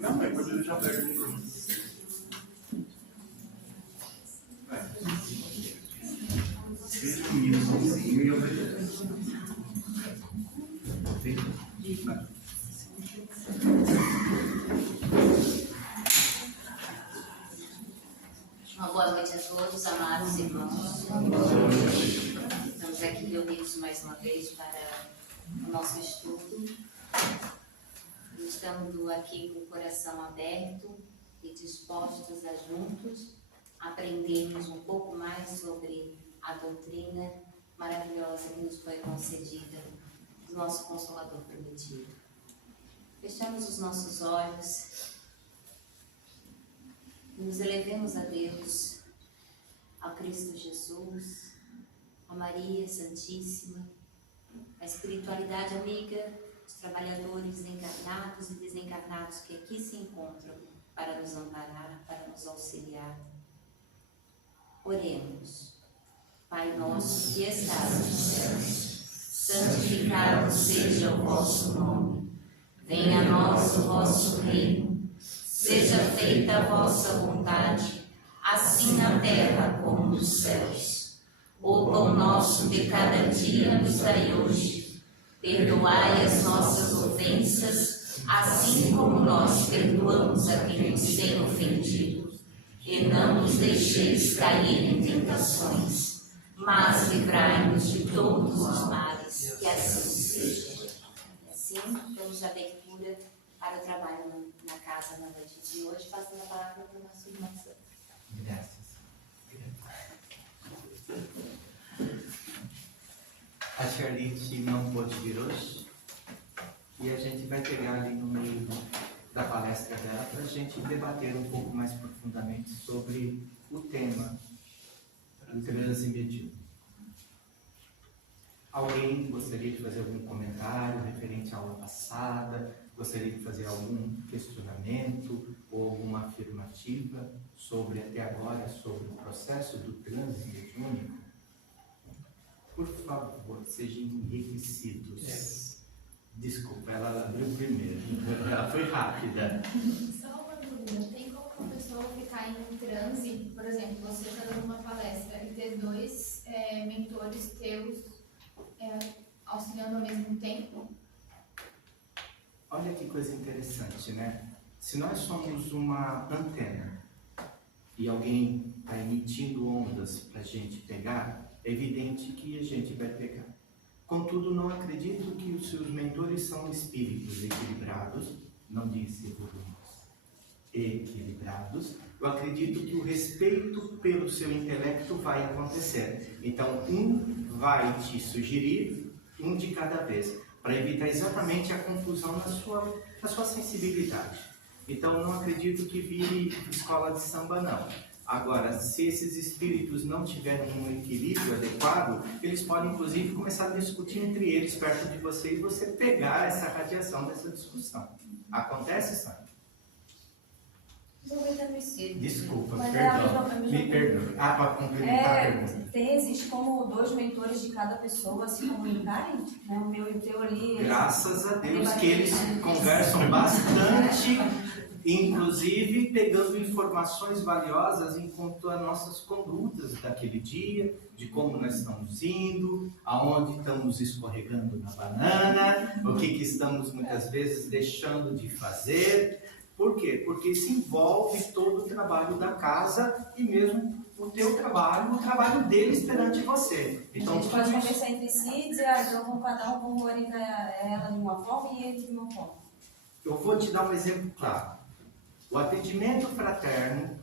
Não, mas depois ele já pega aqui. Seja um minutozinho e eu vejo. Uma boa noite a todos, amados irmãos. Estamos aqui reunidos mais uma vez para o nosso estudo. Estamos aqui com o coração aberto e dispostos a juntos aprendermos um pouco mais sobre a doutrina maravilhosa que nos foi concedida do nosso Consolador prometido. Fechamos os nossos olhos e nos elevemos a Deus, ao Cristo Jesus, a Maria Santíssima, a espiritualidade amiga, os trabalhadores encarnados e desencarnados que aqui se encontram para nos amparar, para nos auxiliar. Oremos. Pai nosso que estás nos céus, santificado seja o vosso nome. Venha a nós o vosso reino. Seja feita a vossa vontade, assim na terra como nos céus. O pão nosso de cada dia nos dai hoje. Perdoai as nossas ofensas, assim como nós perdoamos a quem nos tem ofendido. E não nos deixeis cair em tentações, mas livrai-nos de todos os males, que assim seja. E assim, damos abertura para o trabalho na casa na noite de hoje, passando a palavra para o nosso irmão Santos. Graças. A Charlite não pôde vir hoje e a gente vai pegar ali no meio da palestra dela para a gente debater um pouco mais profundamente sobre o tema do transe mediúnico. Alguém gostaria de fazer algum comentário referente à aula passada? Gostaria de fazer algum questionamento ou alguma afirmativa sobre, até agora, sobre o processo do transe mediúnico? Por favor, sejam enriquecidos. Desculpa, ela abriu primeiro. Ela foi rápida. Só uma dúvida. Tem como uma pessoa ficar em transe, por exemplo, você está dando uma palestra e ter dois mentores teus auxiliando ao mesmo tempo? Olha que coisa interessante, né? Se nós somos uma antena e alguém está emitindo ondas para a gente pegar, é evidente que a gente vai pegar. Contudo, não acredito que os seus mentores são espíritos equilibrados, não disse evoluídos, equilibrados. Eu acredito que o respeito pelo seu intelecto vai acontecer. Então, um vai te sugerir, um de cada vez, para evitar exatamente a confusão na sua sensibilidade. Então, não acredito que vire escola de samba, não. Agora, se esses espíritos não tiverem um equilíbrio adequado, eles podem, inclusive, começar a discutir entre eles, perto de você, e você pegar essa radiação dessa discussão. Acontece, Sandra? Desculpa, me perdoe. Para complementar a pergunta. Existe como dois mentores de cada pessoa se comunicarem? Né? O meu e o teu ali. Graças a Deus que eles conversam bastante, inclusive pegando informações valiosas enquanto as nossas condutas daquele dia, de como nós estamos indo, aonde estamos escorregando na banana, o que estamos muitas vezes deixando de fazer. Por quê? Porque isso envolve todo o trabalho da casa e mesmo o teu trabalho, o trabalho deles perante você. Então, a gente pode conversar entre si e dizer, então cada um vamos orientar ela de uma forma e ele de uma forma. Eu vou te dar um exemplo claro. O atendimento fraterno,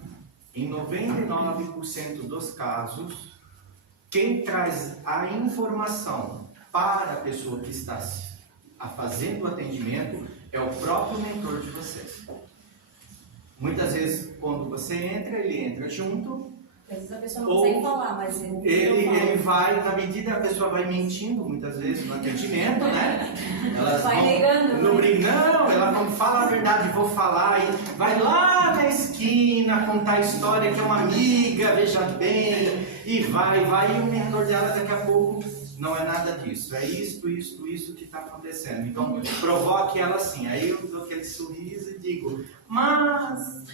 em 99% dos casos, quem traz a informação para a pessoa que está fazendo o atendimento é o próprio mentor de vocês. Muitas vezes, quando você entra, ele entra junto. Às vezes a pessoa não consegue falar, mas ele vai, na medida a pessoa vai mentindo, muitas vezes, no atendimento, né? Elas vai vão, negando. Não, ela não fala a verdade, vou falar, e vai lá na esquina contar a história que é uma amiga, veja bem, e vai, e o mentor dela daqui a pouco não é nada disso, é isso que está acontecendo. Então, provoque ela assim. Aí eu dou aquele sorriso e digo, mas...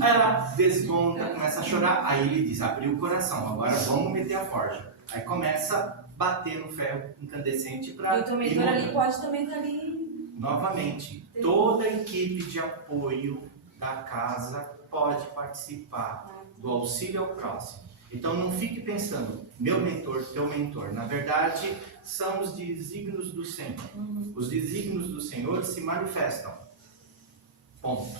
Aí ela desmonta, começa a chorar, aí ele diz, abriu o coração, agora vamos meter a forja. Aí começa a bater no ferro incandescente para... E o teu mentor ali pode também estar ali... Novamente, toda a equipe de apoio da casa pode participar do auxílio ao próximo. Então não fique pensando, meu mentor, teu mentor. Na verdade, são os desígnios do Senhor. Os desígnios do Senhor se manifestam. Ponto.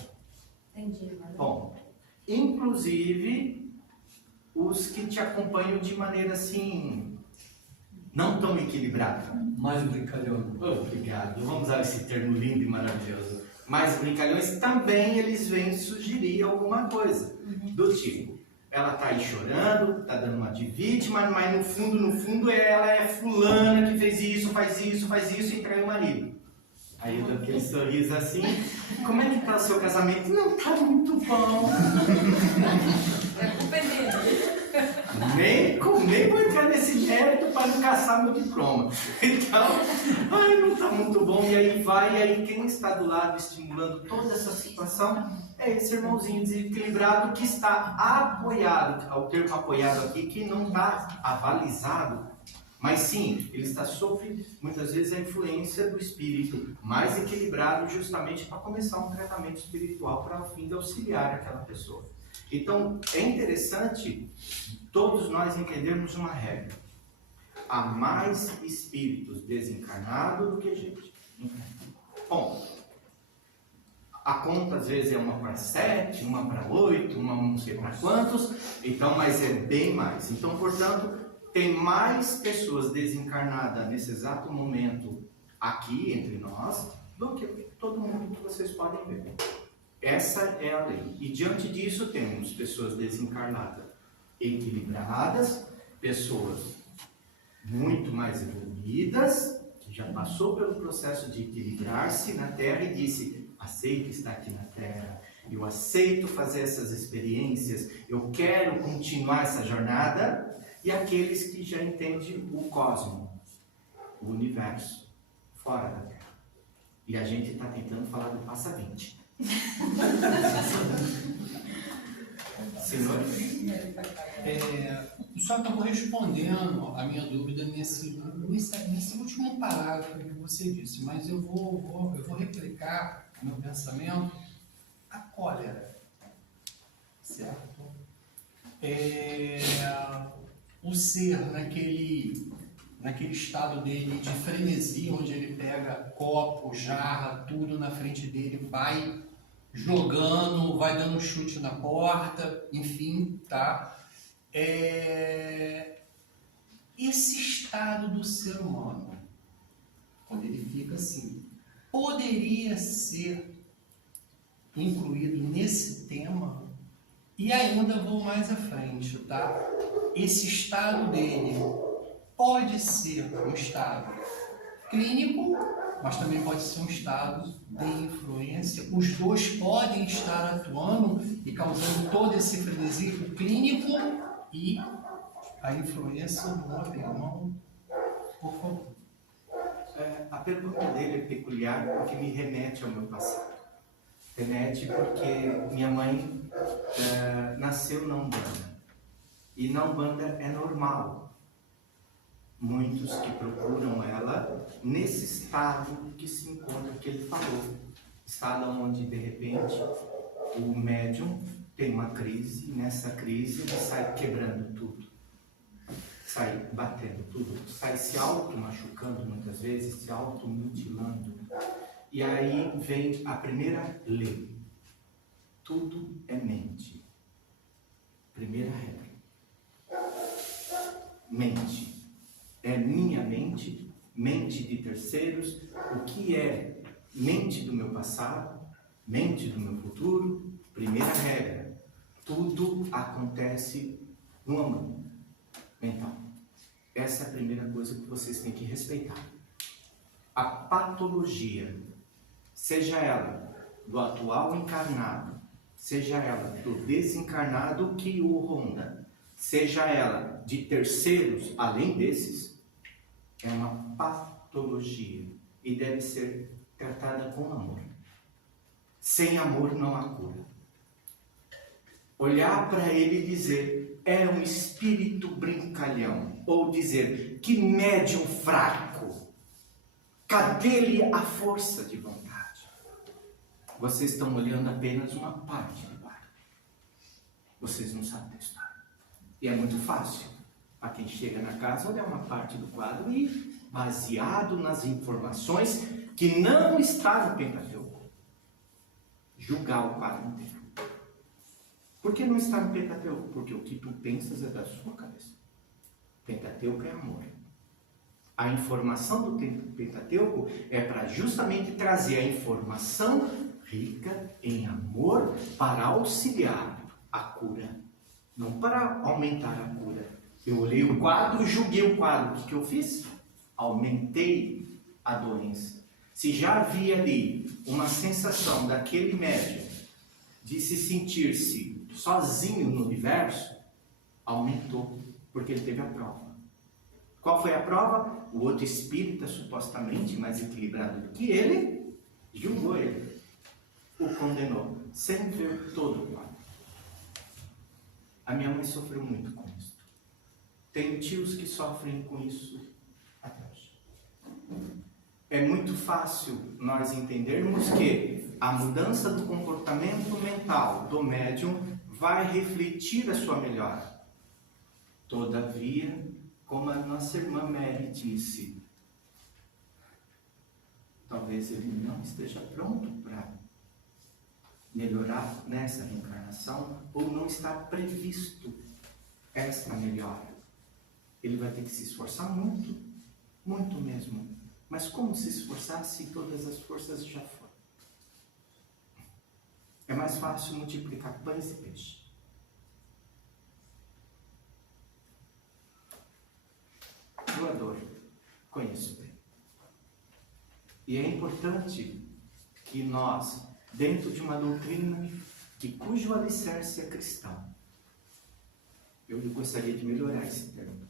Entendi. Ponto. Inclusive, os que te acompanham de maneira assim, não tão equilibrada. Mais brincalhão. Obrigado. Vamos usar esse termo lindo e maravilhoso. Mais brincalhões, também eles vêm sugerir alguma coisa. Do tipo, ela tá aí chorando, tá dando uma de vítima, mas no fundo, ela é fulana que fez isso, faz isso e traiu o marido. Aí eu dou aquele sorriso assim, como é que tá o seu casamento? Não tá muito bom. É culpa dele. Nem vou entrar nesse mérito para não caçar meu diploma. Então, não está muito bom. E aí quem está do lado estimulando toda essa situação é esse irmãozinho desequilibrado que está apoiado. Ao termo apoiado aqui, que não está avalizado, mas sim, ele está sob, muitas vezes, a influência do espírito mais equilibrado, justamente para começar um tratamento espiritual para o fim de auxiliar aquela pessoa. Então, é interessante todos nós entendermos uma regra. Há mais espíritos desencarnados do que gente. Bom, a conta às vezes é uma para 7, uma para 8, uma não sei para quantos, então, mas é bem mais. Então, portanto, tem mais pessoas desencarnadas nesse exato momento aqui entre nós do que todo mundo que vocês podem ver. Essa é a lei. E diante disso temos pessoas desencarnadas equilibradas, pessoas muito mais evoluídas, que já passou pelo processo de equilibrar-se na Terra e disse, aceito estar aqui na Terra, eu aceito fazer essas experiências, eu quero continuar essa jornada, e aqueles que já entendem o cosmos, o universo, fora da Terra. E a gente está tentando falar do passa 20. Senhor? Só acabou respondendo a minha dúvida nesse último parágrafo que você disse, mas eu vou replicar o meu pensamento. A cólera, certo? O ser naquele estado dele de frenesi, onde ele pega copo, jarra, tudo na frente dele, vai jogando, vai dando um chute na porta, enfim, tá? Esse estado do ser humano, quando ele fica assim, poderia ser incluído nesse tema. E ainda vou mais à frente, tá? Esse estado dele pode ser um estado clínico, mas também pode ser um estado de influência. Os dois podem estar atuando e causando todo esse frenesi, o clínico e a influência do outro irmão. Por favor. A pergunta dele é peculiar porque me remete ao meu passado. Remete porque minha mãe nasceu na Umbanda. E na Umbanda é normal muitos que procuram ela nesse estado que se encontra, que ele falou. Estado onde, de repente, o médium tem uma crise, e nessa crise ele sai quebrando tudo. Sai batendo tudo, sai se auto-machucando muitas vezes, se auto-mutilando. E aí vem a primeira lei. Tudo é mente. Primeira regra. Mente. É minha mente, mente de terceiros, o que é mente do meu passado, mente do meu futuro. Primeira regra, tudo acontece no amor mental. Essa é a primeira coisa que vocês têm que respeitar. A patologia, seja ela do atual encarnado, seja ela do desencarnado que o ronda, seja ela de terceiros, além desses, é uma patologia e deve ser tratada com amor. Sem amor não há cura. Olhar para ele e dizer, é um espírito brincalhão, ou dizer, que médium fraco, cadê-lhe a força de vontade? Vocês estão olhando apenas uma parte do quadro. Vocês não sabem da história. E é muito fácil para quem chega na casa olhar uma parte do quadro e, baseado nas informações que não está no Pentateuco, julgar o quadro inteiro. Por que não está no Pentateuco? Porque o que tu pensas é da sua cabeça. Pentateuco é amor. A informação do Pentateuco é para justamente trazer a informação rica em amor para auxiliar a cura, não para aumentar a cura. Eu olhei o quadro, julguei o quadro. O que eu fiz? Aumentei a doença. Se já havia ali uma sensação daquele médium de se sentir-se sozinho no universo, aumentou, porque ele teve a prova. Qual foi a prova? O outro espírita, supostamente mais equilibrado do que ele, julgou ele, o condenou, sem ver todo o quadro. A minha mãe sofreu muito com isso. Tenho tios que sofrem com isso até hoje. É muito fácil nós entendermos que a mudança do comportamento mental do médium vai refletir a sua melhora. Todavia, como a nossa irmã Mary disse, talvez ele não esteja pronto para melhorar nessa reencarnação, ou não está previsto essa melhora. Ele vai ter que se esforçar muito, muito mesmo. Mas como se esforçar se todas as forças já foram? É mais fácil multiplicar pães e peixe. Doador, conheço bem. E é importante que nós, dentro de uma doutrina cujo alicerce é cristão, eu gostaria de melhorar esse termo.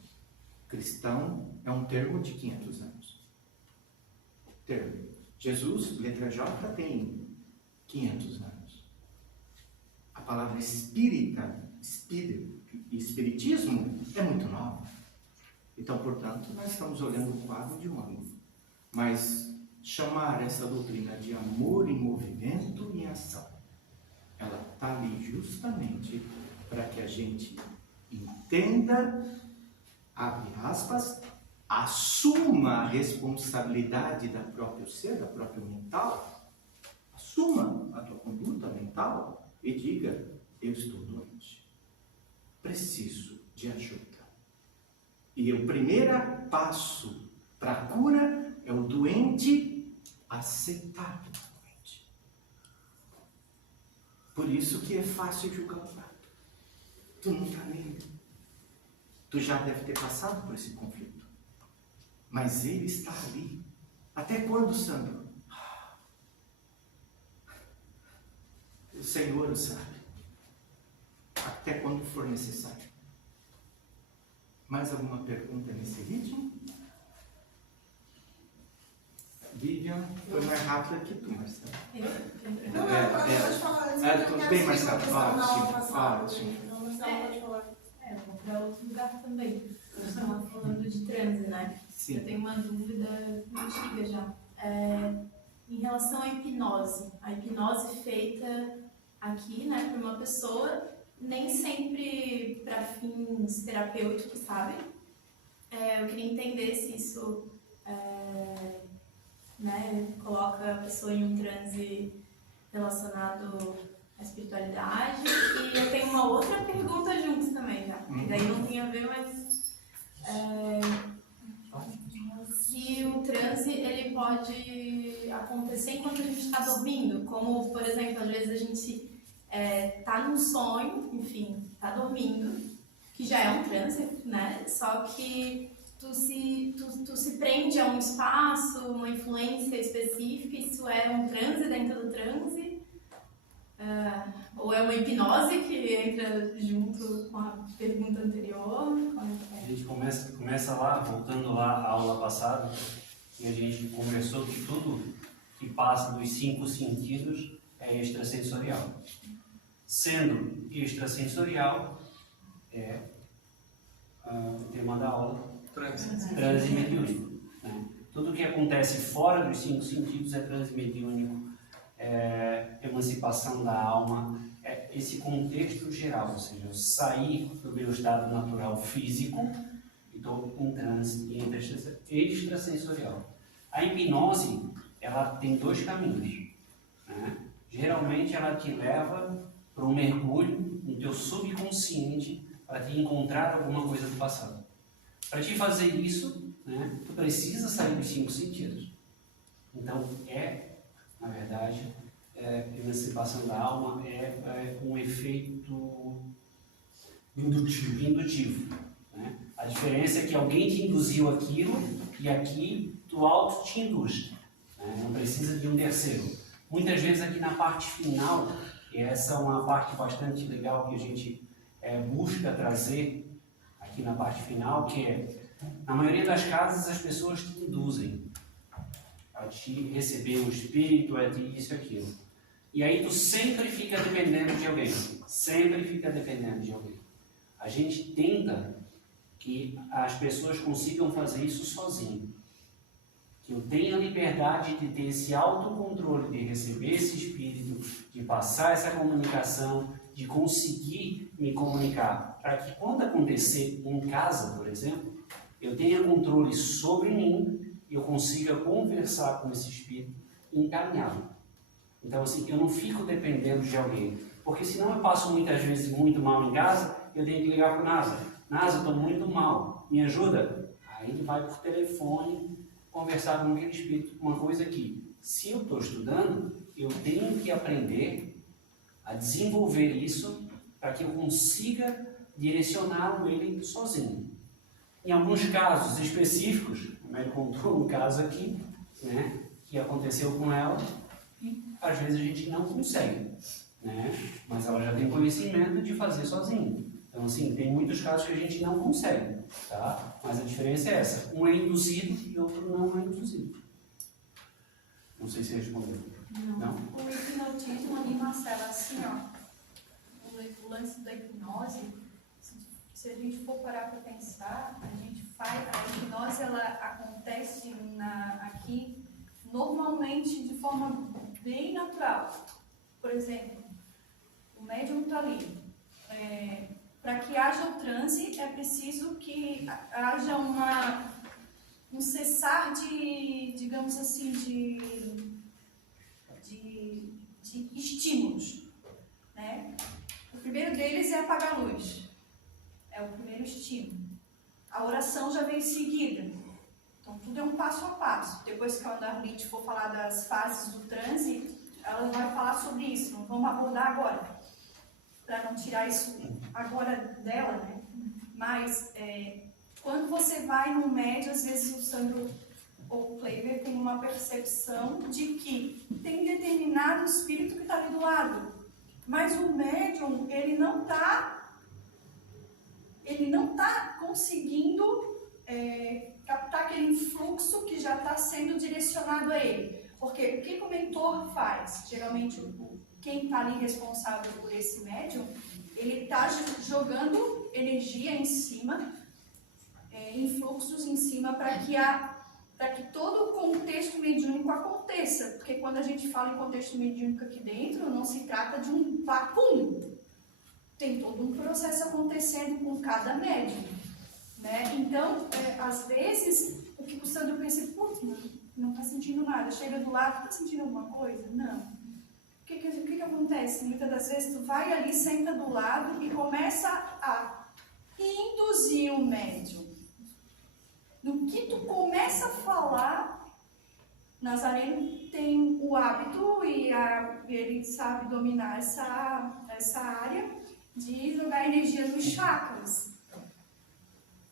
Cristão é um termo de 500 anos. Termo. Jesus, letra J, tem 500 anos. A palavra espírita, espiritismo, é muito nova. Então, portanto, nós estamos olhando o quadro de um ângulo. Mas chamar essa doutrina de amor em movimento e em ação, ela está ali justamente para que a gente entenda, abre aspas, assuma a responsabilidade da próprio ser, da própria mental, assuma a tua conduta mental e diga, eu estou doente, preciso de ajuda. E o primeiro passo para a cura é o doente aceitar que está doente. Por isso que é fácil julgar o fato. Tu não está nele. Tu já deve ter passado por esse conflito. Mas ele está ali. Até quando, Sandro? O Senhor o sabe. Até quando for necessário. Mais alguma pergunta nesse ritmo? Vivian foi mais rápida que tu, Marcelo. Pode falar. Tudo bem, Marcelo? Ótimo. Eu vou para outro lugar também. A gente estava falando de transe, né? Sim. Eu tenho uma dúvida antiga já. Em relação à hipnose. A hipnose feita aqui, né, por uma pessoa, nem sempre para fins terapêuticos, sabe? Eu queria entender se isso né, coloca a pessoa em um transe relacionado à espiritualidade. E eu tenho uma outra pergunta junto também, já. Que daí não tem a ver, mas se o transe ele pode acontecer enquanto a gente está dormindo, como por exemplo, às vezes a gente tá num sonho, enfim, tá dormindo, que já é um transe, né? Só que tu se prende a um espaço, uma influência específica, isso é um transe dentro do transe, Ou é uma hipnose que entra junto com a pergunta anterior? Como é? A gente começa lá, voltando lá à aula passada, e a gente conversou que tudo que passa dos 5 sentidos é extrasensorial. Sendo extrasensorial, é o tema da aula, transe mediúnico. Né? Tudo que acontece fora dos 5 sentidos é transe mediúnico, é emancipação da alma, é esse contexto geral, ou seja, eu sair do meu estado natural físico e estou em transe extrasensorial. A hipnose, ela tem 2 caminhos. Né? Geralmente ela te leva para um mergulho no teu subconsciente para te encontrar alguma coisa do passado. Para te fazer isso, né, tu precisa sair dos 5 sentidos. Então, na verdade, emancipação da alma é um efeito indutivo. Né? A diferença é que alguém te induziu aquilo e aqui tu auto te induz. Né? Não precisa de um terceiro. Muitas vezes aqui na parte final, e essa é uma parte bastante legal que a gente busca trazer aqui na parte final, que é, na maioria das casas as pessoas te induzem a te receber o espírito, a te isso e aquilo. E aí tu sempre fica dependendo de alguém. Sempre fica dependendo de alguém. A gente tenta que as pessoas consigam fazer isso sozinho. Que eu tenha liberdade de ter esse autocontrole, de receber esse espírito, de passar essa comunicação, de conseguir me comunicar. Para que quando acontecer em casa, por exemplo, eu tenha controle sobre mim e eu consiga conversar com esse espírito e encaminhá-lo. Então, assim, eu não fico dependendo de alguém. Porque senão eu passo muitas vezes muito mal em casa, eu tenho que ligar para o NASA. NASA, estou muito mal, me ajuda? Aí ele vai por telefone conversar com aquele espírito. Uma coisa que, se eu estou estudando, eu tenho que aprender a desenvolver isso para que eu consiga direcionar ele sozinho. Em alguns casos específicos, a Mary contou um caso aqui, né, que aconteceu com ela, e às vezes a gente não consegue, né, mas ela já tem conhecimento de fazer sozinho. Então, assim, tem muitos casos que a gente não consegue, tá? Mas a diferença é essa. Um é induzido e outro não é induzido. Não sei se respondeu. Não? O hipnotismo ali, Marcela, assim, ó, o lance da hipnose, se a gente for parar para pensar, a hipnose, ela acontece aqui normalmente de forma bem natural. Por exemplo, o médium está ali. Para que haja o transe, é preciso que haja um cessar de, digamos assim, de estímulos. Né? O primeiro deles é apagar a luz. É o primeiro estímulo. A oração já vem em seguida. Então, tudo é um passo a passo. Depois que a Darlite for falar das fases do transe, ela vai falar sobre isso. Não vamos abordar agora, para não tirar isso agora dela, né? Mas, quando você vai num médium, às vezes o Sandro ou o Kleiber tem uma percepção de que tem determinado espírito que está ali do lado. Mas o médium, ele não está conseguindo captar aquele influxo que já está sendo direcionado a ele. Porque o que o mentor faz? Geralmente, quem está ali responsável por esse médium, ele está jogando energia em cima, influxos em cima, para que todo o contexto mediúnico aconteça. Porque quando a gente fala em contexto mediúnico aqui dentro, não se trata de um vapum. Tem todo um processo acontecendo com cada médium. Né? Então, às vezes, o que o Sandro pensa, putz, não está sentindo nada. Chega do lado, está sentindo alguma coisa? Não. O que acontece? Muitas das vezes tu vai ali, senta do lado e começa a induzir o médium. No que tu começa a falar, Nazareno tem o hábito e ele sabe dominar essa área de jogar energia nos chakras.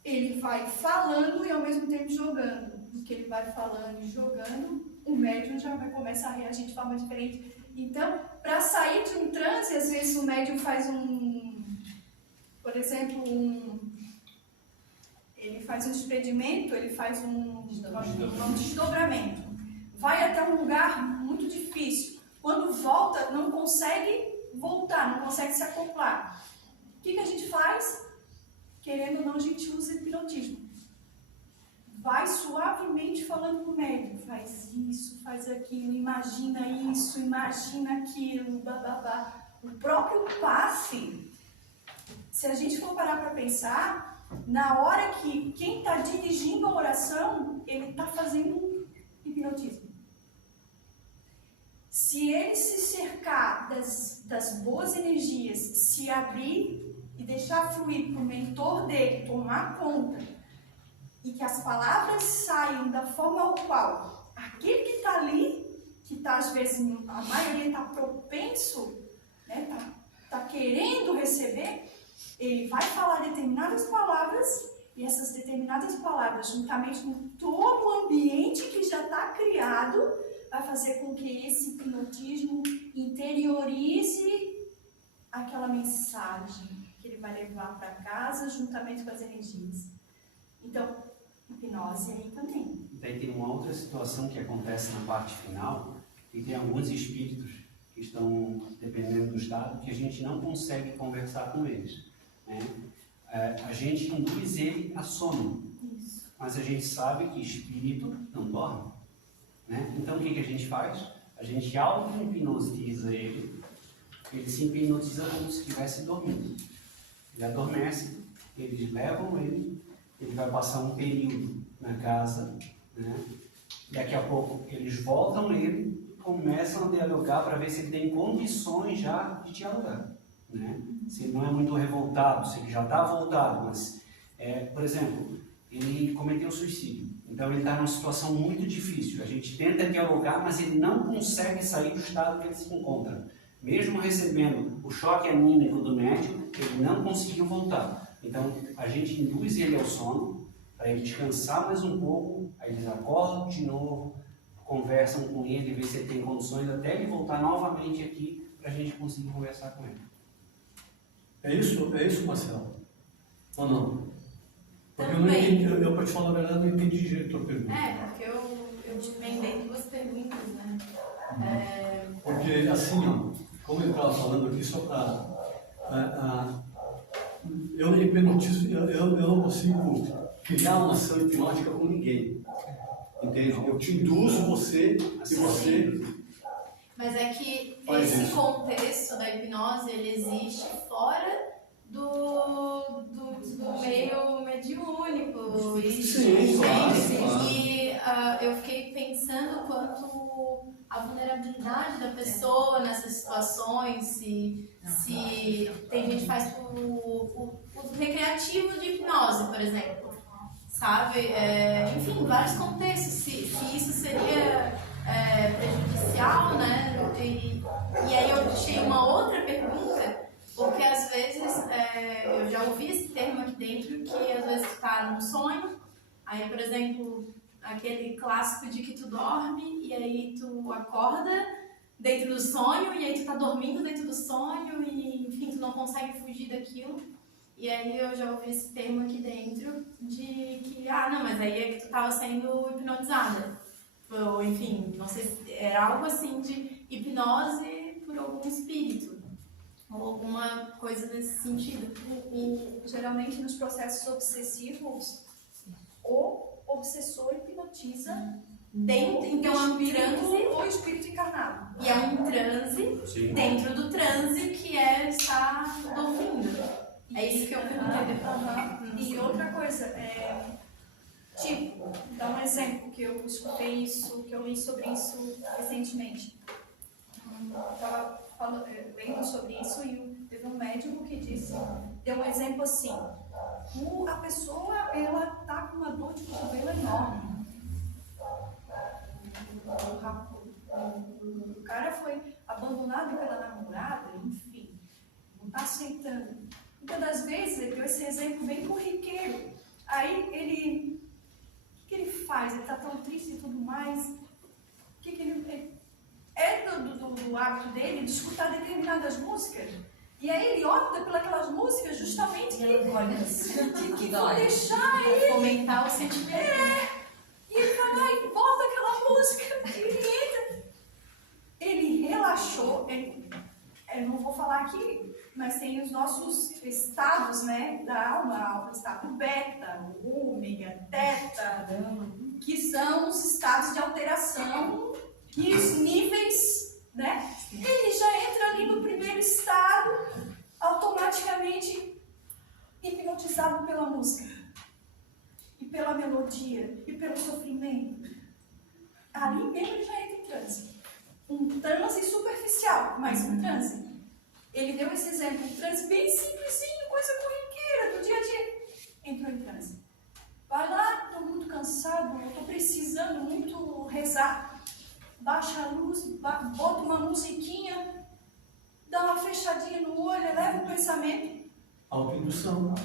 Ele vai falando e ao mesmo tempo jogando. No que ele vai falando e jogando, o médium já vai começar a reagir de forma diferente. Então, para sair de um transe, às vezes o médium faz por exemplo, ele faz um expedimento, ele faz um desdobramento. Vai até um lugar muito difícil. Quando volta, não consegue voltar, não consegue se acoplar. O que a gente faz? Querendo ou não, a gente usa hipnotismo. Vai suavemente falando com o médium, faz isso, faz aquilo, imagina isso, imagina aquilo, bababá. O próprio passe, se a gente for parar para pensar, na hora que quem está dirigindo a oração, ele está fazendo um hipnotismo. Se ele se cercar das boas energias, se abrir e deixar fluir para o mentor dele tomar conta, e que as palavras saiam da forma ao qual aquele que está ali, que está às vezes, a maioria está propenso, né, tá querendo receber, ele vai falar determinadas palavras, e essas determinadas palavras, juntamente com todo o ambiente que já está criado, vai fazer com que esse hipnotismo interiorize aquela mensagem que ele vai levar para casa, juntamente com as energias. Então, hipnose aí também. Daí tem uma outra situação que acontece na parte final, e tem alguns espíritos que estão, dependendo do estado, que a gente não consegue conversar com eles, né? A gente induz ele a sono, mas a gente sabe que espírito não dorme, né? Então o que a gente faz? A gente auto-hipnotiza ele, ele se hipnotiza como se estivesse dormindo. Ele adormece, eles levam ele vai passar um período na casa, né? Daqui a pouco eles voltam nele e começam a dialogar para ver se ele tem condições já de dialogar, né? Se ele não é muito revoltado, se ele já está voltado, mas, por exemplo, ele cometeu suicídio, então ele está numa situação muito difícil, a gente tenta dialogar, mas ele não consegue sair do estado que ele se encontra. Mesmo recebendo o choque anímico do médico, ele não conseguiu voltar. Então, a gente induz ele ao sono, para ele descansar mais um pouco, aí eles acordam de novo, conversam com ele, ver se ele tem condições, até ele voltar novamente aqui, para a gente conseguir conversar com ele. É isso, Marcelo? Ou não? Porque Também. eu para te falar a verdade, não entendi direito a tua pergunta. Porque eu te vendei duas perguntas, né? Porque, assim, ó, como eu estava falando aqui, só para... eu hipnotizo, eu não consigo criar uma ação hipnótica com ninguém. Entende? Eu te induzo você e você... Mas é que Faz esse isso. contexto da hipnose, ele existe fora do meio mediúnico. Sim, claro. E eu fiquei pensando quanto a vulnerabilidade da pessoa nessas situações, se tem gente que faz o uso recreativo de hipnose, por exemplo, sabe? Enfim, vários contextos, se isso seria prejudicial, né? E aí eu deixei uma outra pergunta, porque às vezes eu já ouvi esse termo aqui dentro, que às vezes tu tá num sonho, aí, por exemplo, aquele clássico de que tu dorme e aí tu acorda dentro do sonho e aí tu tá dormindo dentro do sonho e, enfim, tu não consegue fugir daquilo. E aí eu já ouvi esse termo aqui dentro de que, não, mas aí é que tu tava sendo hipnotizada. Ou, enfim, não sei se era algo assim de hipnose por algum espírito. Ou alguma coisa nesse sentido. E geralmente nos processos obsessivos, o obsessor hipnotiza Então é um transe. ou espírito encarnado. E é um transe dentro do transe que é estar dormindo. É isso que eu perguntei. E outra coisa, tipo, dá um exemplo que eu escutei isso, que eu li sobre isso recentemente. Eu estava lendo sobre isso e teve um médico que deu um exemplo assim: a pessoa ela tá com uma dor de cotovelo enorme. O cara foi abandonado pela namorada, enfim, não está aceitando. Muitas das vezes ele deu esse exemplo bem corriqueiro. Aí o que ele faz? Ele está tão triste e tudo mais. O que ele é do do hábito dele de escutar determinadas músicas. E aí ele opta por aquelas músicas justamente que vão deixar ele... Fomentar o sentimento. E ele vai lá e bota aquela música, e ele entra. Ele relaxou, eu não vou falar aqui, mas tem os nossos estados, né, da alma, o estado beta, o ômega, teta, que são os estados de alteração e os níveis, né? Ele já entra ali no primeiro estado, automaticamente hipnotizado pela música, e pela melodia, e pelo sofrimento. Ali mesmo ele já entra em transe. Um transe superficial, mas um transe. Ele deu esse exemplo, um transe bem simplesinho, coisa corriqueira do dia a dia. Entrou em transe. Vai lá, estou muito cansado, estou precisando muito rezar. Baixa a luz, bota uma musiquinha, dá uma fechadinha no olho, eleva o pensamento. Autoindução.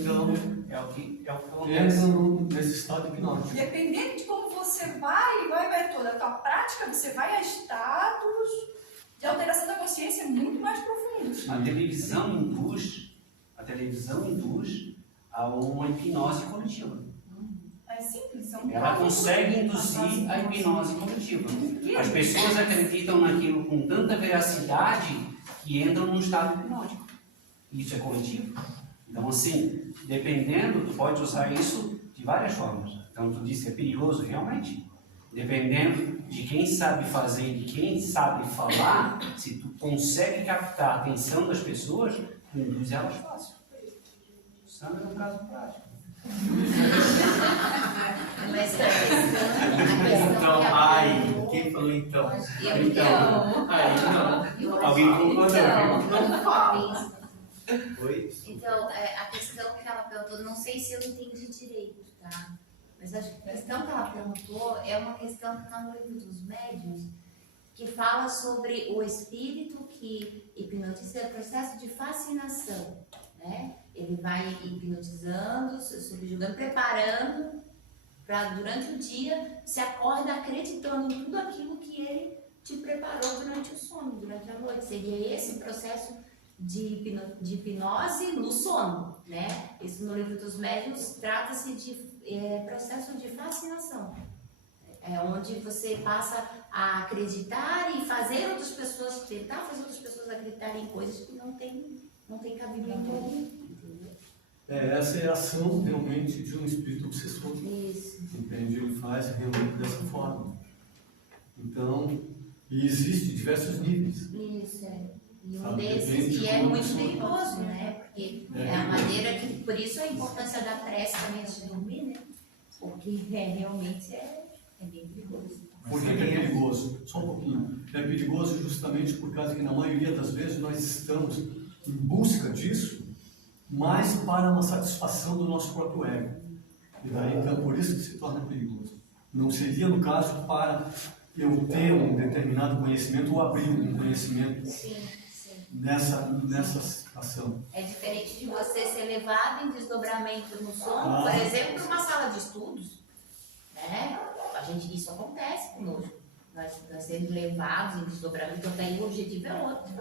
Então, É o que entra acontece. nesse estado hipnótico. Dependendo de como você vai toda a tua prática, você vai a estados de alteração da consciência muito mais profundos. A televisão induz a uma hipnose coletiva. É simples, são Ela consegue induzir a hipnose coletiva. As pessoas acreditam naquilo com tanta veracidade que entram num estado hipnótico. Isso é coletivo. Então, assim, dependendo, tu pode usar isso de várias formas. Então, tu disse que é perigoso, realmente. Dependendo de quem sabe fazer e de quem sabe falar, se tu consegue captar a atenção das pessoas, tu induz elas fácil. Sandra é um caso prático. Mas a questão Então, que ai, quem falou então? Então, Aí não. eu Alguém acho que concordou? então, não fala. Oi? Então, a questão que ela perguntou, não sei se eu entendi direito, tá? Mas acho que a questão que ela perguntou é uma questão que está no livro dos médiuns, que fala sobre o espírito que hipnotiza, o processo de fascinação, né? Ele vai hipnotizando, subjugando, preparando para durante o dia você acorda acreditando em tudo aquilo que ele te preparou durante o sono, durante a noite. Seria esse processo de hipnose no sono, né? Isso no livro dos médiuns trata-se de processo de fascinação. É onde você passa a acreditar e fazer outras pessoas, tentar fazer outras pessoas acreditarem em coisas que não tem cabimento algum. Essa é a ação realmente de um espírito obsessor. Isso. Entende? Ele faz realmente dessa forma. Então, e existe diversos níveis. Isso, é. E um Sabe, desses depende que é como muito funciona. perigoso, né? Porque é a maneira que, por isso a importância da prece também antes de dormir, né? Porque realmente é bem perigoso. Por que é perigoso? Só um pouquinho. É perigoso justamente por causa que na maioria das vezes nós estamos em busca disso, mas para uma satisfação do nosso próprio ego. E daí, então, por isso que se torna perigoso. Não seria, no caso, para eu ter um determinado conhecimento ou abrir um conhecimento nessa situação. É diferente de você ser levado em desdobramento no sono, por exemplo, para uma sala de estudos, né? Isso acontece conosco. Nós sermos levados em desdobramento, então daí o objetivo é outro.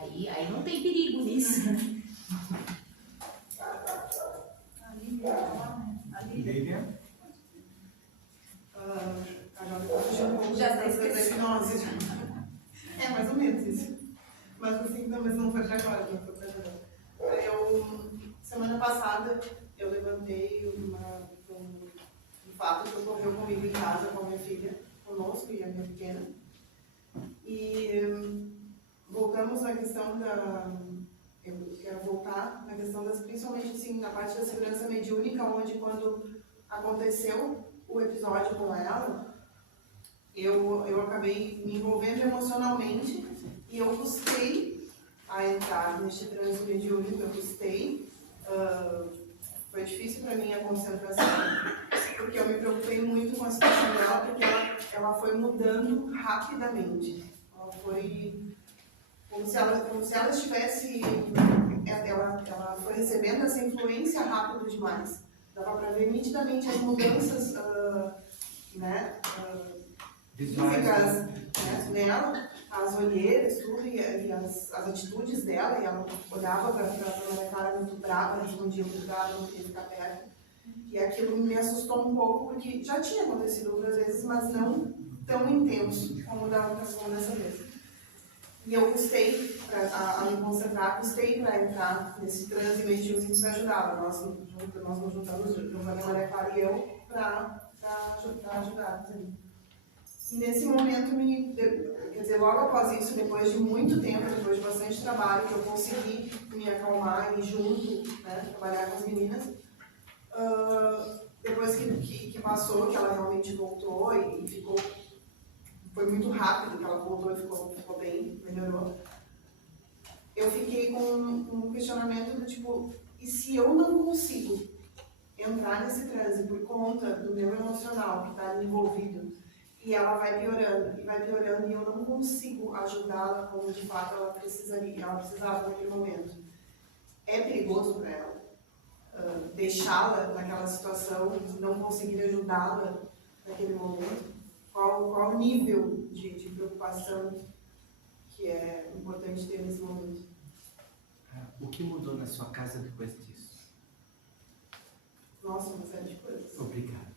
Aí não tem perigo nisso. Lívia? Agora fugiu um pouco Já da hipnose. É mais ou menos isso. Mas assim, mas não foi pra agora, não foi pra agora. Semana passada, eu levantei um fato que ocorreu comigo em casa, com a minha filha, conosco e a minha pequena. E voltamos à questão eu quero voltar na questão principalmente assim, na parte da segurança mediúnica, onde quando aconteceu o episódio com ela, eu acabei me envolvendo emocionalmente e eu custei a entrar neste trânsito mediúnico, eu custei. Foi difícil para mim a concentração, porque eu me preocupei muito com a situação dela, porque ela foi mudando rapidamente. Ela foi como se ela estivesse, ela foi recebendo essa influência rápido demais. Dava para ver nitidamente as mudanças físicas nela, as olheiras, tudo, e as atitudes dela, e ela olhava para a Maria Clara muito brava, respondia muito brava, não queria ficar perto. E aquilo me assustou um pouco, porque já tinha acontecido outras vezes, mas não tão intenso como dessa vez. E eu custei a me concentrar, custei para entrar nesse transe medíocre para ajudá-la. Nós nos juntamos, Giovanna, Maria Clara e eu, para ajudar. E nesse momento, quer dizer, logo após isso, depois de muito tempo, depois de bastante trabalho, que eu consegui me acalmar e junto, né, trabalhar com as meninas, depois que passou, que ela realmente voltou e ficou, foi muito rápido que ela voltou e ficou bem, melhorou. Eu fiquei com um questionamento do tipo, e se eu não consigo entrar nesse transe por conta do meu emocional que está envolvido, e ela vai piorando, e eu não consigo ajudá-la como de fato ela precisava naquele momento. É perigoso para ela deixá-la naquela situação, não conseguir ajudá-la naquele momento? Qual o nível de preocupação que é importante ter nesse momento? O que mudou na sua casa depois disso? Nossa, uma série de coisas. Obrigado.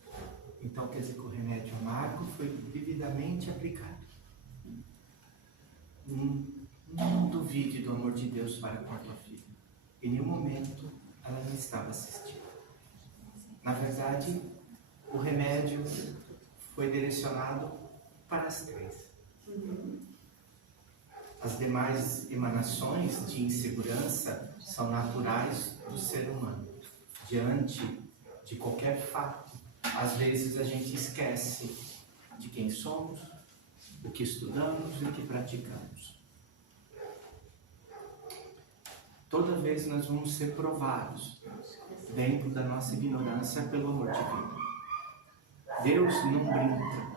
Então quer dizer que o remédio amargo foi devidamente aplicado. Não duvide do amor de Deus para com a tua filha. Em nenhum momento ela não estava assistindo. Na verdade, o remédio foi direcionado para as três. As demais emanações de insegurança são naturais do ser humano. Diante de qualquer fato, às vezes a gente esquece de quem somos, o que estudamos e o que praticamos. Toda vez nós vamos ser provados dentro da nossa ignorância pelo amor divino. Deus não brinca,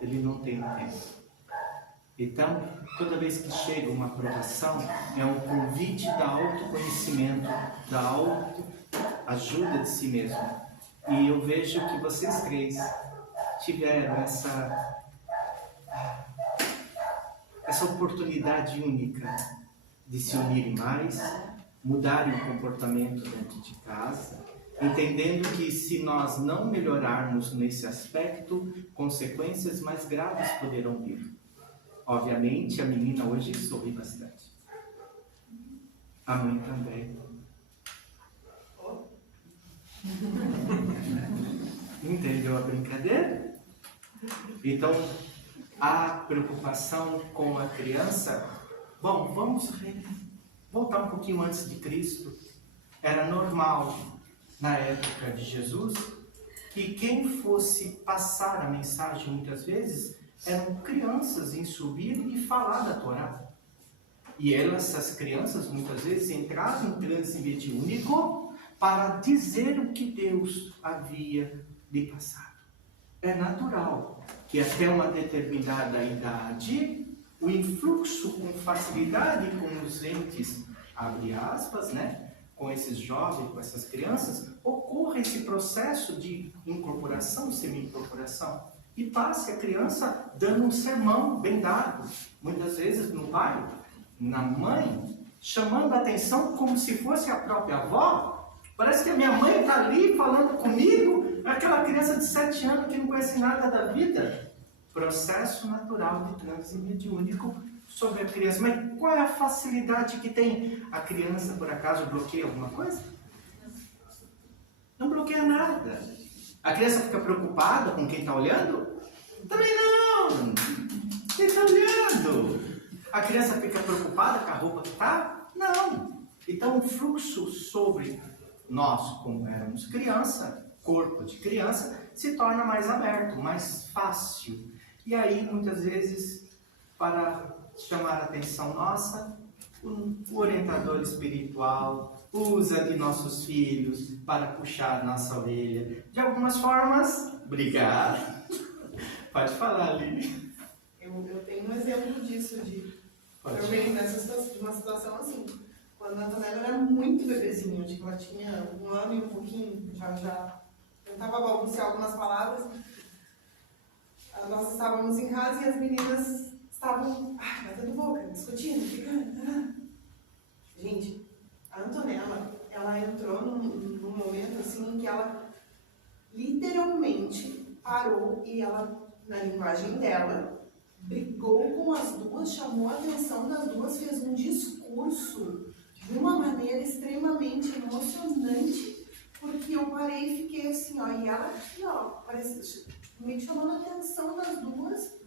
Ele não tem tempo. Então, toda vez que chega uma provação, é um convite da autoconhecimento, da autoajuda de si mesmo. E eu vejo que vocês três tiveram essa oportunidade única de se unirem mais, mudarem o comportamento dentro de casa, entendendo que se nós não melhorarmos nesse aspecto, consequências mais graves poderão vir. Obviamente, a menina hoje sorri bastante. A mãe também. Entendeu a brincadeira? Então, a preocupação com a criança... Bom, vamos voltar um pouquinho antes de Cristo. Era normal, na época de Jesus, que quem fosse passar a mensagem muitas vezes eram crianças em subir e falar da Torá. E essas crianças muitas vezes entravam em transe mediúnico para dizer o que Deus havia lhe passado. É natural que até uma determinada idade, o influxo com facilidade com os entes, abre aspas, né, com esses jovens, com essas crianças, ocorra esse processo de incorporação, semi-incorporação, e passe a criança dando um sermão bem dado, muitas vezes no pai, na mãe, chamando a atenção como se fosse a própria avó. Parece que a minha mãe está ali falando comigo, aquela criança de 7 anos que não conhece nada da vida. Processo natural de transe mediúnico sobre a criança. Mas qual é a facilidade que tem? A criança, por acaso, bloqueia alguma coisa? Não bloqueia nada. A criança fica preocupada com quem está olhando? Também não! Quem está olhando? A criança fica preocupada com a roupa que está? Não! Então o fluxo sobre nós, como éramos criança, corpo de criança, se torna mais aberto, mais fácil. E aí, muitas vezes, para chamar a atenção nossa, o orientador espiritual usa de nossos filhos para puxar nossa orelha. De algumas formas, obrigado. Pode falar, Lili. Eu tenho um exemplo disso, eu venho de uma situação assim. Quando a Antonella era muito bebezinha, acho que ela tinha 1 ano e um pouquinho, já tentava balbuciar algumas palavras. Nós estávamos em casa e as meninas estavam discutindo, ficando. Gente, a Antonella, ela entrou num momento assim em que ela literalmente parou e ela, na linguagem dela, brigou com as duas, chamou a atenção das duas, fez um discurso de uma maneira extremamente emocionante, porque eu parei e fiquei assim, ó, e ela aqui, ó, parece, meio que chamando a atenção das duas,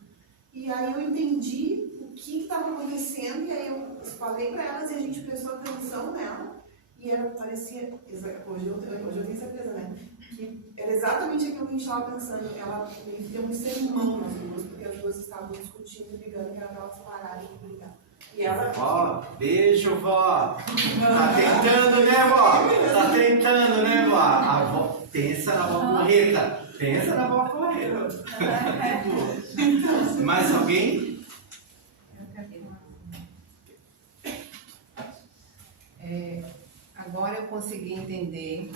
e aí eu entendi o que estava acontecendo, e aí eu falei para elas e a gente prestou atenção nela, e ela parecia, hoje eu tenho certeza, né, que era exatamente aquilo que a gente estava pensando, ela meio que deu um sermão nas duas, porque as duas estavam discutindo, brigando, que era para elas pararem de brigar. E ela... Vó, beijo, vó. Tá tentando, né, vó? Tá tentando, né, vó? A vó, pensa na vó correta. Pensa na vó correta. Mais alguém? Agora eu consegui entender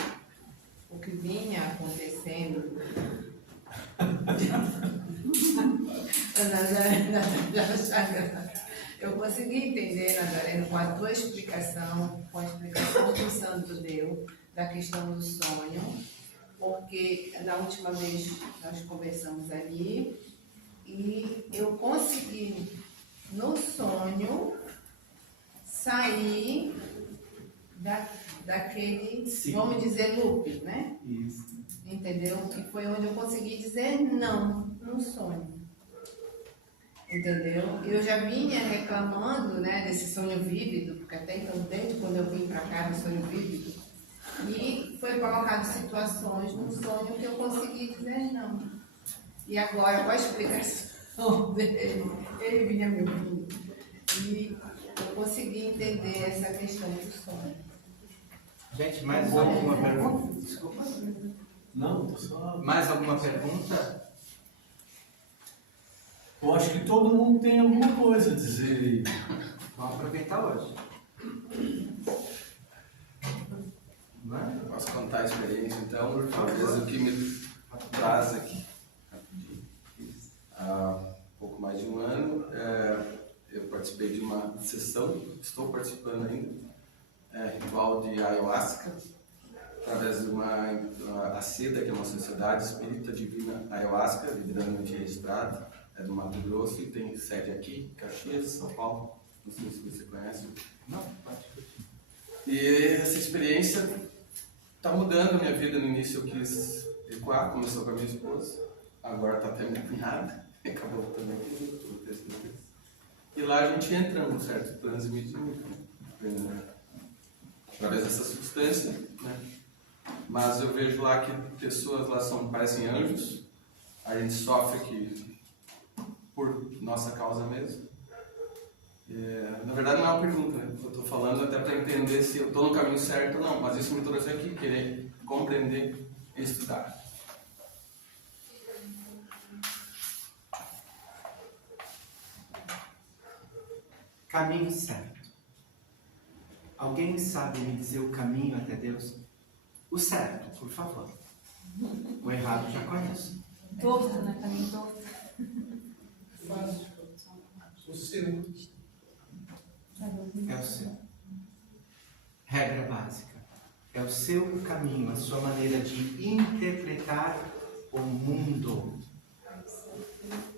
o que vinha acontecendo. Eu consegui entender, Nazareno, com a tua explicação, com a explicação que o Santo deu da questão do sonho, porque na última vez nós conversamos ali e eu consegui, no sonho, sair daquele, Sim. vamos dizer, loop, né? Isso. Entendeu? E foi onde eu consegui dizer não no sonho. Entendeu? Eu já vinha reclamando, né, desse sonho vívido, porque até então, desde quando eu vim para cá, do sonho vívido, e foi colocado situações no sonho que eu consegui dizer não. E agora, com a explicação dele, ele vinha me ouvindo. E eu consegui entender essa questão do sonho. Gente, mais alguma pergunta? Desculpa. Não, só... Mais alguma pergunta? Eu acho que todo mundo tem alguma coisa a dizer. Vamos aproveitar hoje. Não é? Posso contar a experiência, então? Talvez o que me traz aqui. Há pouco mais de um ano, eu participei de uma sessão, estou participando ainda, ritual de ayahuasca, através de a SEDA, que é uma Sociedade Espírita Divina Ayahuasca, devidamente registrada, é do Mato Grosso e tem sede aqui, Caxias, São Paulo, não sei se você conhece. Não, pode continuar. E essa experiência está mudando a minha vida. No início eu quis recuar, começou com a minha esposa, agora está até minha cunhada, acabou também tudo. E lá a gente entra num certo transe mediúnico, através dessa substância, né? Mas eu vejo lá que pessoas lá parecem anjos, a gente sofre por nossa causa mesmo. Na verdade não é uma pergunta, né? Eu estou falando até para entender se eu estou no caminho certo ou não, mas isso me trouxe aqui, querer compreender e estudar. Caminho certo. Alguém sabe me dizer o caminho até Deus? O certo, por favor. O errado já conheço. Torto, né? Caminho torto. O seu. É o seu. Regra básica. É o seu caminho, a sua maneira de interpretar o mundo.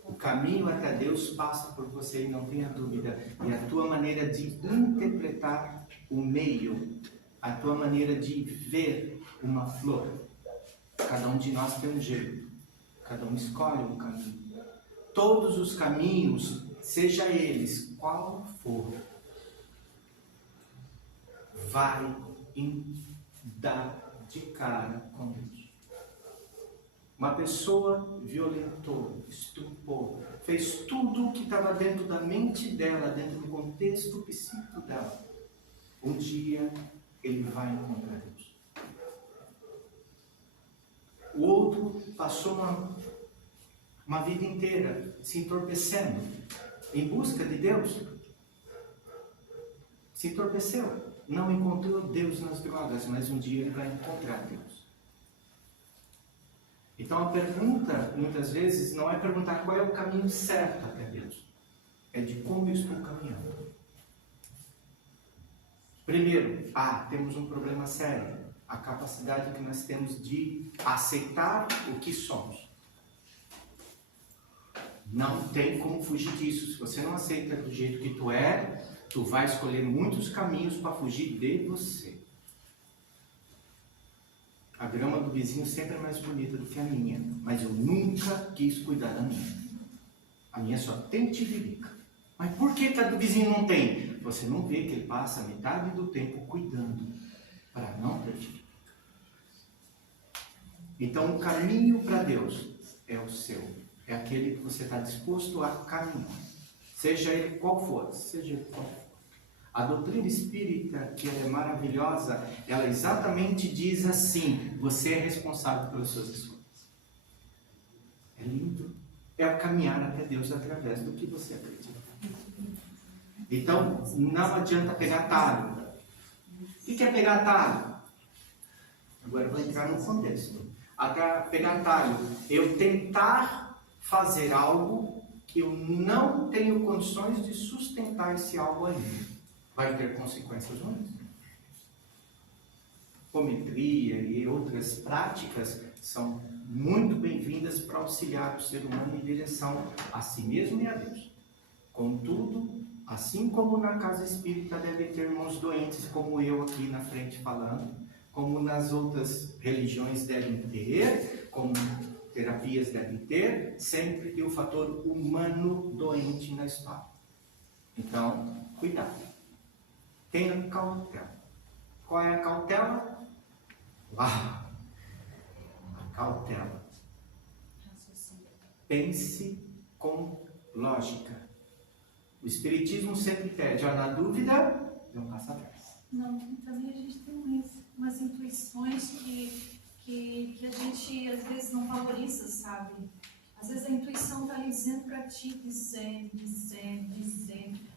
O caminho até Deus passa por você, e não tenha dúvida. E a tua maneira de interpretar o meio, a tua maneira de ver uma flor. Cada um de nós tem um jeito. Cada um escolhe um caminho. Todos os caminhos, seja eles qual for, vai dar de cara com Deus. Uma pessoa violentou, estuprou, fez tudo o que estava dentro da mente dela, dentro do contexto psíquico dela. Um dia ele vai encontrar Deus. O outro passou uma vida inteira se entorpecendo em busca de Deus. Se entorpeceu. Não encontrou Deus nas drogas, mas um dia ele vai encontrar Deus. Então a pergunta, muitas vezes, não é perguntar qual é o caminho certo até Deus. É de como eu estou caminhando. Primeiro, temos um problema sério. A capacidade que nós temos de aceitar o que somos. Não tem como fugir disso. Se você não aceita do jeito que tu é, tu vai escolher muitos caminhos para fugir de você. A grama do vizinho sempre é mais bonita do que a minha, mas eu nunca quis cuidar da minha. A minha só tem tiririca. Mas por que a do vizinho não tem? Você não vê que ele passa metade do tempo cuidando para não ter tiririca. Então o caminho para Deus é o seu. É aquele que você está disposto a caminhar. Seja ele qual for, seja ele qual for. A doutrina espírita, que ela é maravilhosa, ela exatamente diz assim: você é responsável pelas suas escolhas. É lindo. É o caminhar até Deus através do que você acredita. Então, não adianta pegar atalho. O que é pegar atalho? Agora eu vou entrar no contexto. Pegar atalho, eu tentar fazer algo que eu não tenho condições de sustentar esse algo ainda. Vai ter consequências ruins. Apometria e outras práticas são muito bem-vindas para auxiliar o ser humano em direção a si mesmo e a Deus. Contudo, assim como na casa espírita deve ter irmãos doentes, como eu aqui na frente falando, como nas outras religiões devem ter, como terapias devem ter, sempre tem o fator humano doente na história. Então, cuidado. Tenha cautela. Qual é a cautela? A cautela. Pense com lógica. O Espiritismo sempre pede, na dúvida, não passa atrás. Não, também a gente tem umas intuições que a gente às vezes não valoriza, sabe? Às vezes a intuição está ali dizendo para ti, dizendo.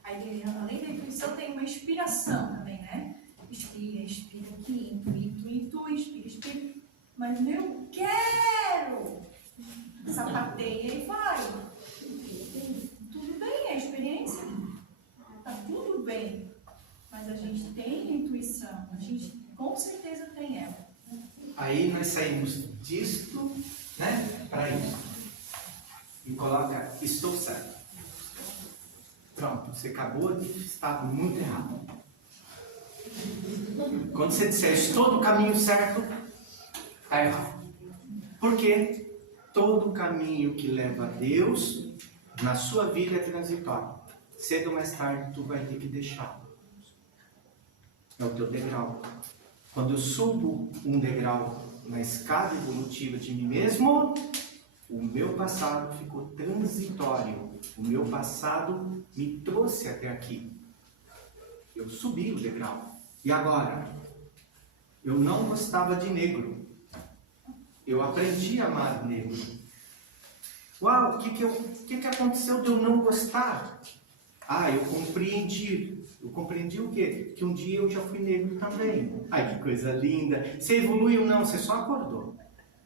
Aí, além da intuição, tem uma inspiração também, né? Inspira aqui, inspira. Mas eu quero! Sapateia e vai. Tudo bem, é a experiência. Tá tudo bem. Mas a gente tem intuição, a gente com certeza tem ela. Aí nós saímos disto, né, para isso. E coloca, estou certo. Pronto, você acabou de estar muito errado. Quando você disser, estou no caminho certo, está errado. Por quê? Todo caminho que leva a Deus, na sua vida é transitório. Cedo ou mais tarde, tu vai ter que deixar. É o teu degrau. Quando eu subo um degrau na escada evolutiva de mim mesmo, o meu passado ficou transitório. O meu passado me trouxe até aqui. Eu subi o degrau. E agora? Eu não gostava de negro. Eu aprendi a amar negro. Uau, o que aconteceu de eu não gostar? Eu compreendi. Eu compreendi o quê? Que um dia eu já fui negro também. Ai, que coisa linda. Você evoluiu? Não, você só acordou.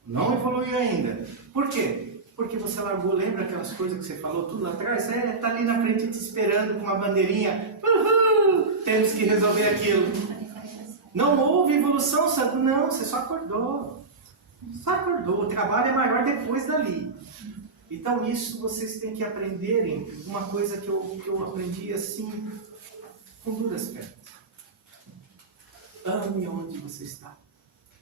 Não evoluiu ainda. Por quê? Porque você largou, lembra aquelas coisas que você falou tudo lá atrás? Tá ali na frente te esperando com uma bandeirinha. Uhul! Temos que resolver aquilo. Não houve evolução, sabe? Não, você só acordou. Só acordou. O trabalho é maior depois dali. Então isso vocês têm que aprenderem. Uma coisa que eu aprendi assim, com duras pernas. Ame onde você está.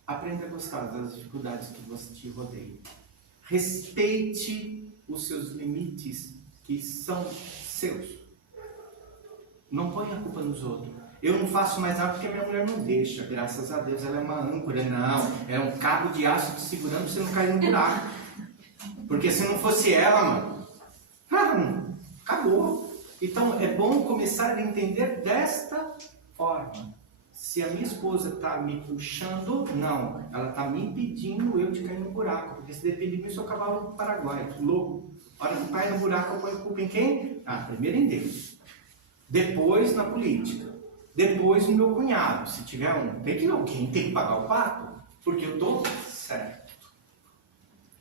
Aprenda a gostar das dificuldades que você te rodeia. Respeite os seus limites que são seus. Não ponha a culpa nos outros. Eu não faço mais nada porque minha mulher não deixa. Graças a Deus ela é uma âncora. Não, é um cabo de aço te segurando para você não cair no buraco. Porque se não fosse ela, mano, acabou. Então é bom começar a entender desta forma. Se a minha esposa está me puxando, não. Ela está me impedindo eu de cair no buraco. Porque se depender de mim, eu sou cavalo do Paraguai. Louco. A hora que cai no buraco, eu ponho culpa em quem? Primeiro em Deus. Depois na política. Depois no meu cunhado. Se tiver alguém tem que pagar o pato. Porque eu estou certo.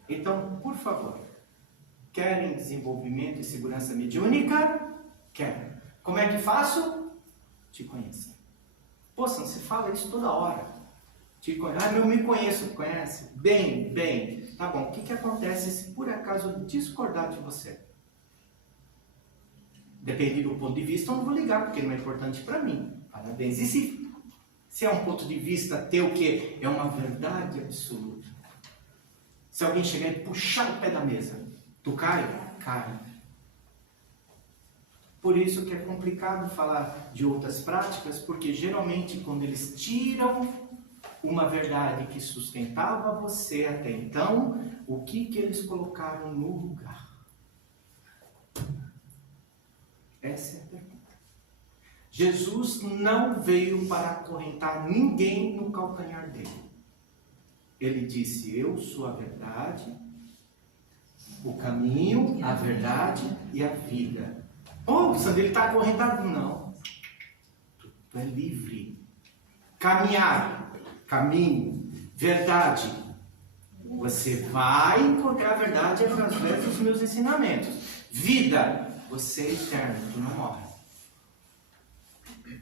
Então, por favor, querem desenvolvimento e segurança mediúnica? Quero. Como é que faço? Te conhecer. Poxa, você fala isso toda hora. Eu me conheço, conhece? Bem, bem. Tá bom, o que acontece se por acaso eu discordar de você? Dependendo do ponto de vista, eu não vou ligar, porque não é importante para mim. Parabéns. E se é um ponto de vista teu que é uma verdade absoluta? Se alguém chegar e puxar o pé da mesa, tu cai? Cai. Por isso que é complicado falar de outras práticas, porque geralmente quando eles tiram uma verdade que sustentava você até então, o que eles colocaram no lugar? Essa é a pergunta. Jesus não veio para acorrentar ninguém no calcanhar dele. Ele disse, eu sou a verdade, o caminho, a verdade e a vida. Sandro, ele está acorrentado? Não. Tu é livre. Caminhar, caminho, verdade. Você vai encontrar a verdade através dos meus ensinamentos. Vida, você é eterno, tu não morre.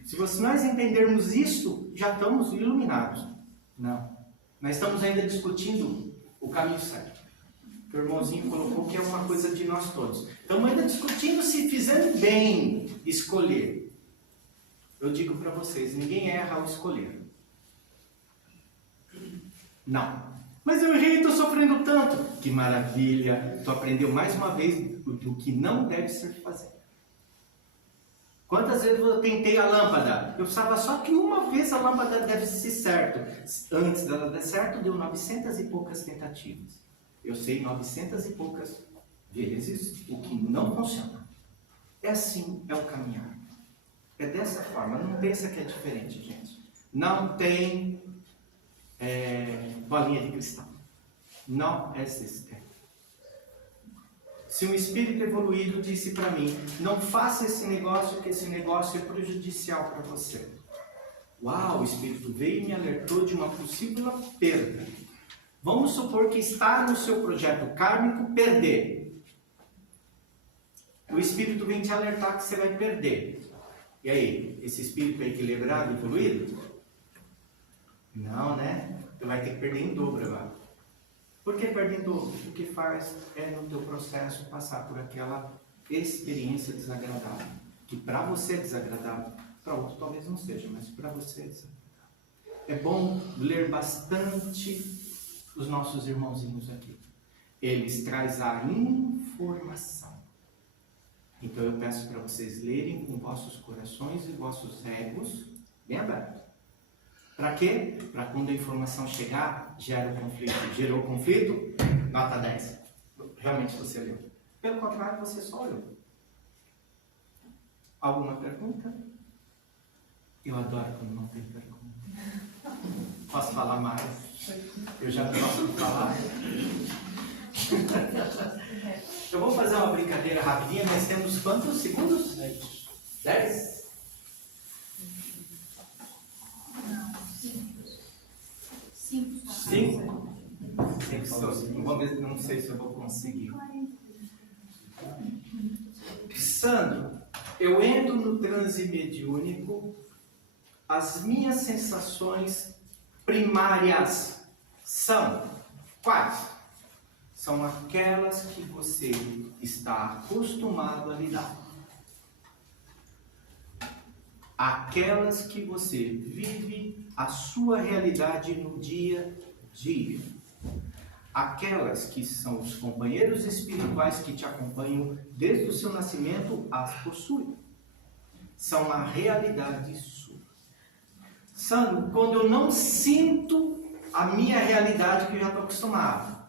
Se nós entendermos isso, já estamos iluminados. Não. Nós estamos ainda discutindo o caminho certo. O irmãozinho colocou que é uma coisa de nós todos. Estamos ainda discutindo se fizerem bem escolher. Eu digo para vocês, ninguém erra ao escolher. Não. Mas eu errei, estou sofrendo tanto. Que maravilha. Tu aprendeu mais uma vez do que não deve ser fazer. Quantas vezes eu tentei a lâmpada? Eu precisava só que uma vez a lâmpada deve ser certo. Antes dela dar certo, deu 900 e poucas tentativas. Eu sei 900 e poucas vezes o que não funciona. É assim, é o caminhar. É dessa forma. Não pensa que é diferente, gente. Não tem bolinha de cristal. Não existe. Se um espírito evoluído disse para mim, não faça esse negócio, que esse negócio é prejudicial para você. Uau, o espírito veio e me alertou de uma possível perda. Vamos supor que está no seu projeto kármico perder. O espírito vem te alertar que você vai perder. E aí, esse espírito é equilibrado, evoluído? Não, né? Tu vai ter que perder em dobro agora. Por que perde em dobro? O que faz é no teu processo passar por aquela experiência desagradável. Que para você é desagradável, para outro talvez não seja, mas para você é desagradável. É bom ler bastante os nossos irmãozinhos aqui. Eles trazem a informação. Então eu peço para vocês lerem com vossos corações e vossos egos bem abertos. Para quê? Para quando a informação chegar, gerou conflito, nota 10. Realmente você leu. Pelo contrário, você só olhou. Alguma pergunta? Eu adoro quando não tem pergunta. Posso falar mais? Eu já posso falar? Eu vou fazer uma brincadeira rapidinha. Nós temos quantos segundos? 10? Cinco? Não sei se eu vou conseguir. Sandro, eu entro no transe mediúnico, as minhas sensações primárias são quais? São aquelas que você está acostumado a lidar. Aquelas que você vive a sua realidade no dia a dia. Aquelas que são os companheiros espirituais que te acompanham desde o seu nascimento, as possuem. São a realidade sua. Sandro, quando eu não sinto a minha realidade que eu já estou acostumado.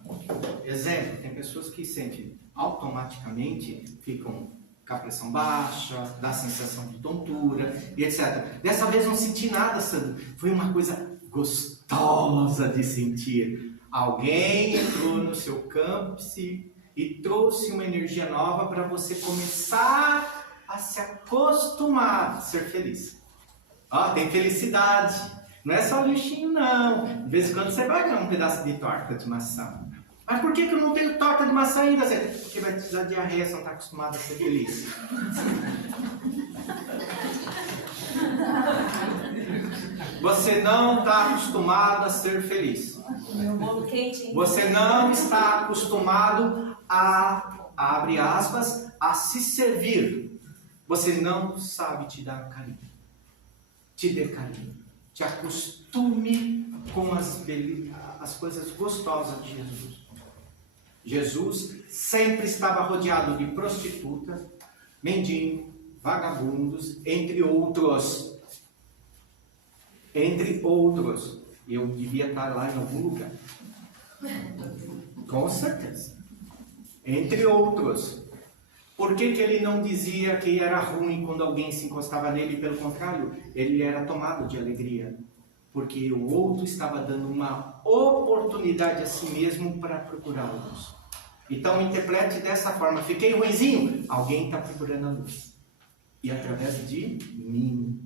Exemplo, tem pessoas que sentem automaticamente, ficam com a pressão baixa, dá sensação de tontura e etc. Dessa vez não senti nada, Sandro. Foi uma coisa gostosa de sentir. Alguém entrou no seu campus e trouxe uma energia nova para você começar a se acostumar a ser feliz. Tem felicidade. Não é só lixinho, não. De vez em quando você vai ganhar um pedaço de torta de maçã. Mas por que eu não tenho torta de maçã ainda? Porque vai precisar de diarreia, você não está acostumado a ser feliz. Você não está acostumado a ser feliz. Meu bolo quente. Você não está acostumado a, abre aspas, a se servir. Você não sabe te dar carinho. Te dê carinho. Te acostume com as coisas gostosas de Jesus. Jesus sempre estava rodeado de prostitutas, mendigos, vagabundos, entre outros. Entre outros. Eu devia estar lá em algum lugar. Com certeza. Entre outros. Por que ele não dizia que era ruim quando alguém se encostava nele? Pelo contrário, ele era tomado de alegria. Porque o outro estava dando uma oportunidade a si mesmo para procurar a luz. Então interprete dessa forma: fiquei ruinzinho, alguém está procurando a luz. E através de mim.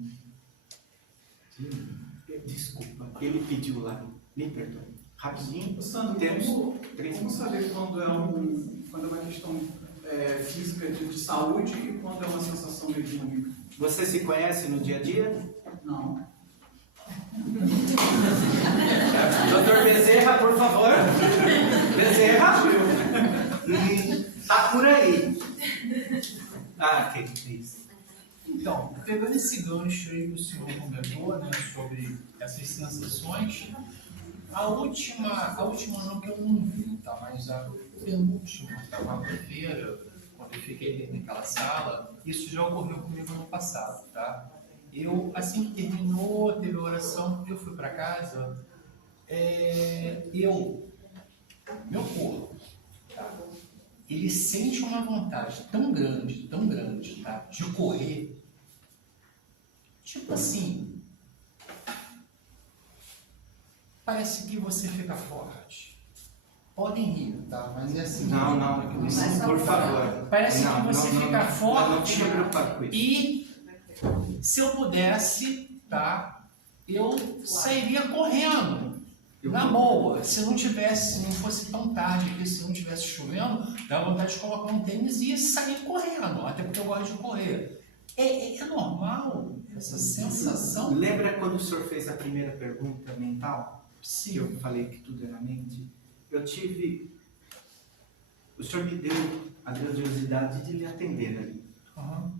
Desculpa, ele pediu lá, me perdoe. Rapidinho, temos 3 Como saber quando é uma questão física de saúde e quando é uma sensação mediúnica? Você se conhece no dia a dia? Não. Doutor Bezerra, por favor. Bezerra. Tá por aí. Que isso. Então, pegando esse gancho aí que o senhor comentou, né, sobre essas sensações, a última não que eu não vi, tá? Mas a penúltima, da quarta-feira, quando eu fiquei dentro daquela sala, isso já ocorreu comigo no passado, tá? Eu, assim que terminou, teve a oração, eu fui para casa, meu corpo, tá? Ele sente uma vontade tão grande, tá? De correr. Tipo assim, parece que você fica forte. Podem rir, tá? Mas é assim. Não, por favor. Parece que você fica forte. Não te preocupe com isso. E se eu pudesse, tá? Eu sairia correndo. Na boa, se não fosse tão tarde aqui, se não tivesse chovendo, dá vontade de colocar um tênis e sair correndo, até porque eu gosto de correr. É normal essa sensação? Lembra quando o senhor fez a primeira pergunta mental? Sim. Que eu falei que tudo era mente? O senhor me deu a grandiosidade de lhe atender ali. Uhum.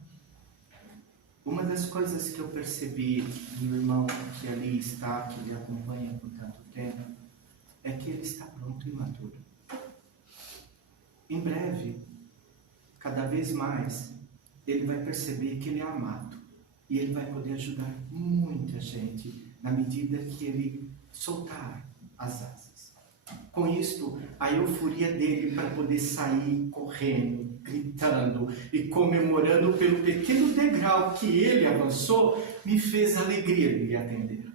Uma das coisas que eu percebi do irmão que ali está, que lhe acompanha por tanto tempo, é que ele está pronto e maduro. Em breve, cada vez mais, ele vai perceber que ele é amado. E ele vai poder ajudar muita gente na medida que ele soltar as asas. Com isto, a euforia dele para poder sair correndo, gritando e comemorando pelo pequeno degrau que ele avançou, me fez a alegria de lhe atender.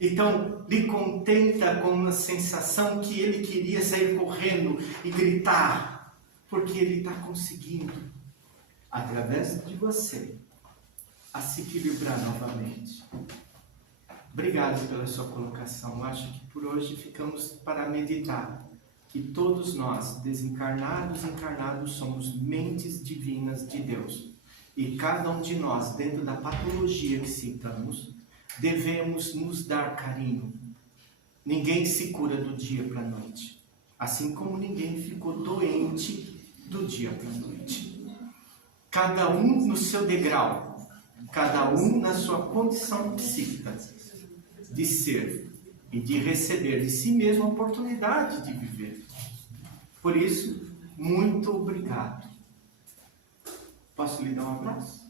Então, lhe contenta com uma sensação que ele queria sair correndo e gritar, porque ele está conseguindo, através de você, a se equilibrar novamente. Obrigado pela sua colocação. Acho que por hoje ficamos para meditar que todos nós, desencarnados e encarnados, somos mentes divinas de Deus. E cada um de nós, dentro da patologia que citamos, devemos nos dar carinho. Ninguém se cura do dia para a noite. Assim como ninguém ficou doente do dia para a noite. Cada um no seu degrau. Cada um na sua condição psíquica de ser e de receber de si mesmo a oportunidade de viver. Por isso, muito obrigado. Posso lhe dar um abraço?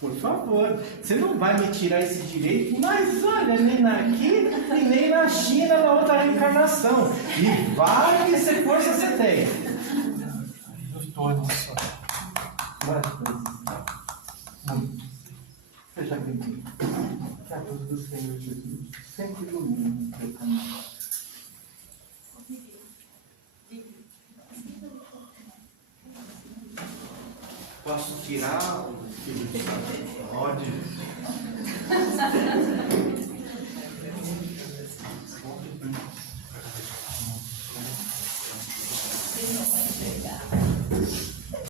Por favor, você não vai me tirar esse direito, mas olha, nem aqui e nem na China na outra reencarnação. E vai que se força você tem. Doutor, nossa. Muito. Seja bem-vindo. Que a luz do Senhor Jesus sempre ilumine o teu caminho. Posso tirar o Espírito Santo? Pode.